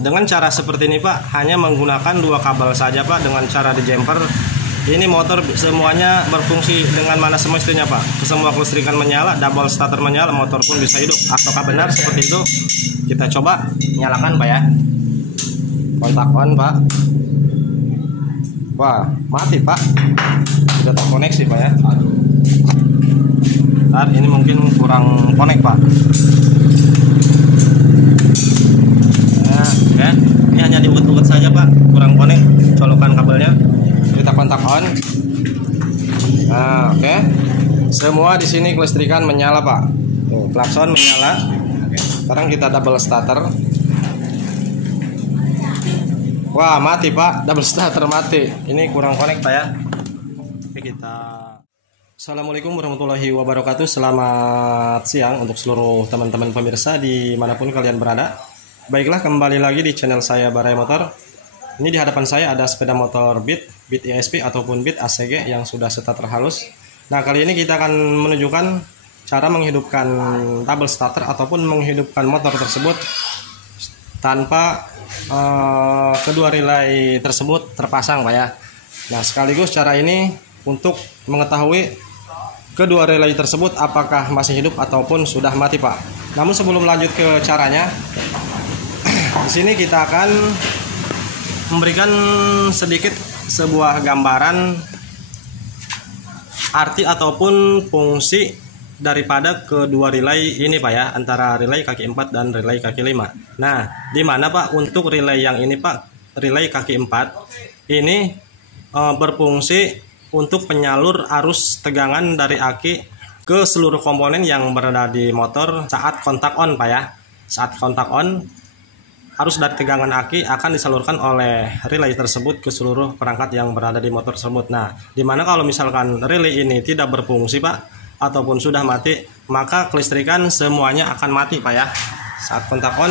Dengan cara seperti ini Pak, hanya menggunakan 2 kabel saja Pak. Dengan cara di jumper ini motor semuanya berfungsi dengan mana semestinya Pak. Semua kelistrikan menyala, double starter menyala, motor pun bisa hidup. Apakah benar seperti itu? Kita coba nyalakan Pak ya. Kontak on Pak. Wah, mati Pak. Sudah terkoneksi Pak ya. Ntar ini mungkin kurang connect Pak. Nah, ya. Ini hanya diulet-ulet saja Pak, kurang connect. Colokan kabelnya. Kita kontak on. Nah, oke. Semua di sini kelistrikan menyala Pak. Tuh, klakson menyala. Sekarang kita double starter. Wah, mati Pak, double starter mati. Ini kurang connect Pak ya. Oke, kita. Assalamualaikum warahmatullahi wabarakatuh. Selamat siang untuk seluruh teman-teman pemirsa dimanapun kalian berada. Baiklah, kembali lagi di channel saya Barai Motor. Ini di hadapan saya ada sepeda motor Beat ESP ataupun Beat ACG yang sudah starter halus. Nah, kali ini kita akan menunjukkan cara menghidupkan double starter ataupun menghidupkan motor tersebut tanpa kedua relay tersebut terpasang Pak ya. Nah, sekaligus cara ini untuk mengetahui kedua relay tersebut apakah masih hidup ataupun sudah mati Pak. Namun sebelum lanjut ke caranya, di sini kita akan memberikan sedikit sebuah gambaran arti ataupun fungsi daripada kedua relay ini Pak ya, antara relay kaki 4 dan relay kaki 5. Nah, di mana Pak untuk relay yang ini Pak, relay kaki 4 ini berfungsi untuk penyalur arus tegangan dari aki ke seluruh komponen yang berada di motor saat kontak on Pak ya. Saat kontak on, arus dari tegangan aki akan disalurkan oleh relay tersebut ke seluruh perangkat yang berada di motor tersebut. Nah, dimana kalau misalkan relay ini tidak berfungsi Pak, ataupun sudah mati, maka kelistrikan semuanya akan mati Pak ya. Saat kontak on,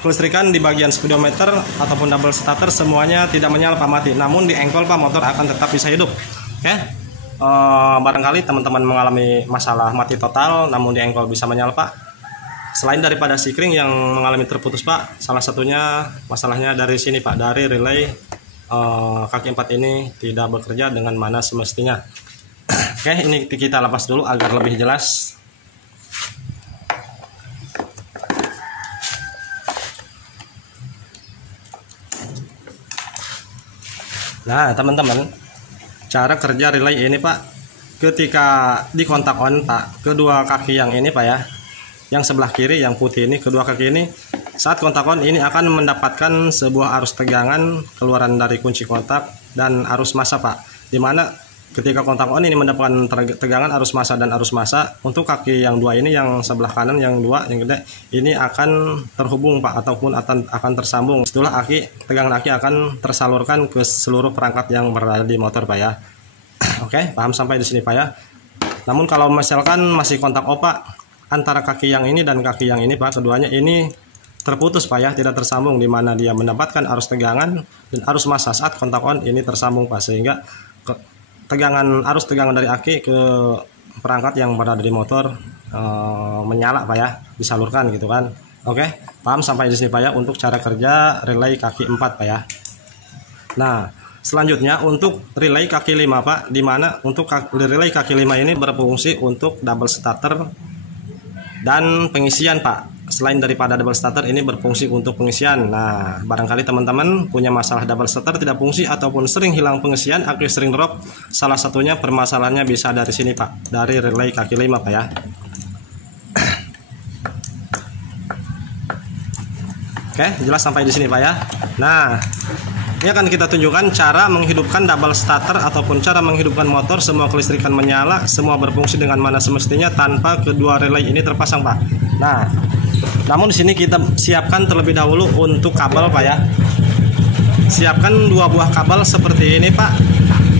kelistrikan di bagian speedometer ataupun double starter semuanya tidak menyala Pak, mati. Namun di engkol Pak, motor akan tetap bisa hidup. Oke. Barangkali teman-teman mengalami masalah mati total namun di engkol bisa menyala Pak. Selain daripada sikring yang mengalami terputus Pak, salah satunya masalahnya dari sini Pak, dari relay kaki 4 ini tidak bekerja dengan mana semestinya. Oke, ini kita lepas dulu agar lebih jelas. Nah, teman-teman, cara kerja relay ini Pak, ketika di kontak on Pak, kedua kaki yang ini Pak ya, yang sebelah kiri yang putih ini, kedua kaki ini saat kontak on ini akan mendapatkan sebuah arus tegangan keluaran dari kunci kontak dan arus massa Pak, dimana ketika kontak on ini mendapatkan tegangan arus massa dan arus massa, untuk kaki yang 2 ini, yang sebelah kanan yang 2 yang gede ini akan terhubung Pak, ataupun akan tersambung. Setelah tegangan aki akan tersalurkan ke seluruh perangkat yang berada di motor Pak ya. Oke, paham sampai di sini Pak ya. Namun kalau misalkan masih kontak Pak, antara kaki yang ini dan kaki yang ini Pak, keduanya ini terputus Pak ya, tidak tersambung, di mana dia mendapatkan arus tegangan dan arus massa saat kontak on ini tersambung Pak, sehingga arus tegangan dari aki ke perangkat yang berada di motor menyala Pak ya, disalurkan gitu kan. Oke, paham sampai di sini Pak ya untuk cara kerja relay kaki 4 Pak ya. Nah, selanjutnya untuk relay kaki 5 Pak, di mana untuk relay kaki 5 ini berfungsi untuk double starter dan pengisian Pak. Selain daripada double starter ini berfungsi untuk pengisian. Nah, barangkali teman-teman punya masalah double starter tidak fungsi ataupun sering hilang pengisian, aki sering drop. Salah satunya permasalahannya bisa dari sini Pak, dari relay kaki 5 Pak ya. Oke, jelas sampai di sini Pak ya. Nah, ini akan kita tunjukkan cara menghidupkan double starter ataupun cara menghidupkan motor, semua kelistrikan menyala, semua berfungsi dengan mana semestinya tanpa kedua relay ini terpasang Pak. Nah, namun di sini kita siapkan terlebih dahulu untuk kabel Pak ya. Siapkan 2 buah kabel seperti ini Pak.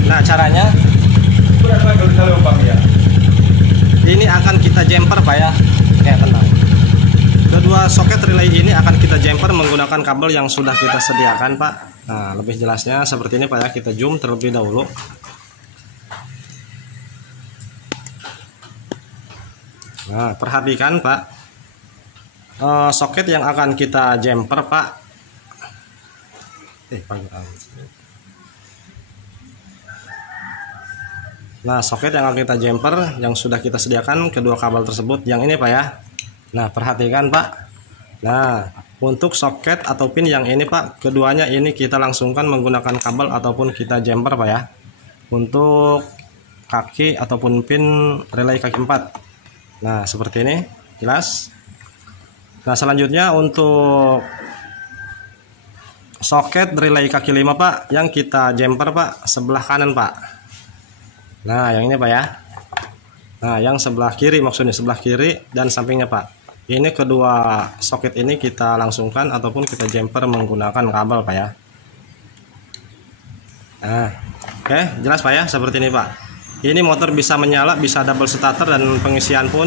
Nah, caranya ini akan kita jumper Pak ya. Oke, tenang. Kedua soket relay ini akan kita jumper menggunakan kabel yang sudah kita sediakan Pak. Nah, lebih jelasnya seperti ini Pak ya. Kita zoom terlebih dahulu. Nah, perhatikan Pak, soket yang akan kita jumper Pak, Nah, soket yang akan kita jumper yang sudah kita sediakan kedua kabel tersebut yang ini Pak ya. Nah, perhatikan Pak. Nah, untuk soket atau pin yang ini Pak, keduanya ini kita langsungkan menggunakan kabel ataupun kita jumper Pak ya. Untuk kaki ataupun pin relay kaki 4. Nah, seperti ini, jelas. Nah, selanjutnya untuk soket relay kaki 5 Pak, yang kita jumper Pak sebelah kanan Pak. Nah, yang ini Pak ya. Nah, yang sebelah kiri, maksudnya sebelah kiri dan sampingnya Pak. Ini kedua soket ini kita langsungkan ataupun kita jumper menggunakan kabel Pak ya. Nah, oke, jelas Pak ya, seperti ini Pak. Ini motor bisa menyala, bisa double starter, dan pengisian pun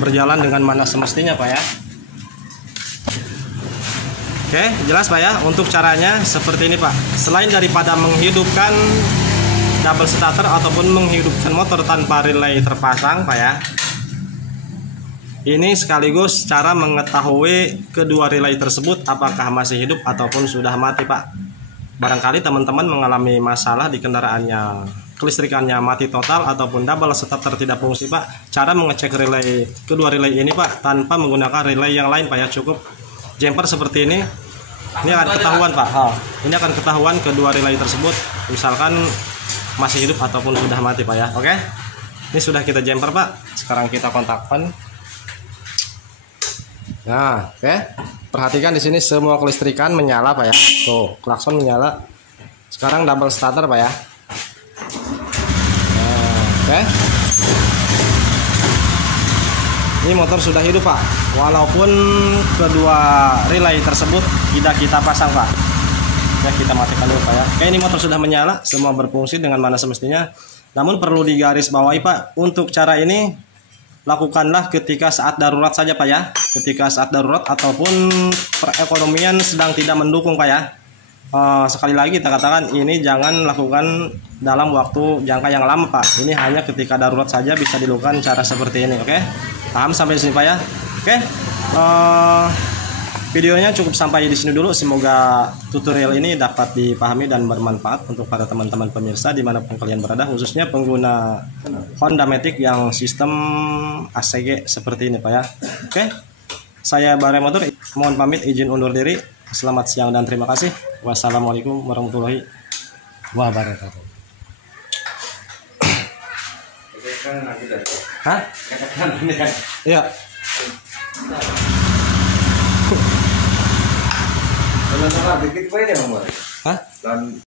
berjalan dengan mana semestinya Pak ya. Oke, jelas Pak ya. Untuk caranya seperti ini Pak. Selain daripada menghidupkan double starter ataupun menghidupkan motor tanpa relay terpasang Pak ya, ini sekaligus cara mengetahui kedua relay tersebut apakah masih hidup ataupun sudah mati Pak. Barangkali teman-teman mengalami masalah di kendaraannya, kelistrikannya mati total ataupun double starter tidak fungsi Pak. Cara mengecek relay, kedua relay ini Pak, tanpa menggunakan relay yang lain Pak ya, cukup jumper seperti ini. Ini akan ketahuan Pak. Ini akan ketahuan kedua relay tersebut misalkan masih hidup ataupun sudah mati Pak ya. Oke, ini sudah kita jumper Pak. Sekarang kita kontakkan. Nah, oke, perhatikan di sini semua kelistrikan menyala Pak ya. Tuh, klakson menyala. Sekarang double starter Pak ya. Nah, oke, ini motor sudah hidup Pak, walaupun kedua relay tersebut tidak kita pasang Pak. Ya, kita matikan dulu Pak ya. Oke, ini motor sudah menyala, semua berfungsi dengan mana semestinya. Namun perlu digarisbawahi Pak, untuk cara ini lakukanlah ketika saat darurat saja Pak ya. Ketika saat darurat ataupun perekonomian sedang tidak mendukung Pak ya. Sekali lagi kita katakan, ini jangan lakukan dalam waktu jangka yang lama Pak. Ini hanya ketika darurat saja bisa dilakukan cara seperti ini. Oke, paham sampai sini Pak ya. Oke, videonya cukup sampai di sini dulu. Semoga tutorial ini dapat dipahami dan bermanfaat untuk para teman-teman pemirsa dimanapun kalian berada, khususnya pengguna Honda Matic yang sistem ACG seperti ini Pak ya. Oke, saya Bare Motor mohon pamit, izin undur diri. Selamat siang dan terima kasih. Wassalamualaikum warahmatullahi wabarakatuh. Hah? Iya. Hah?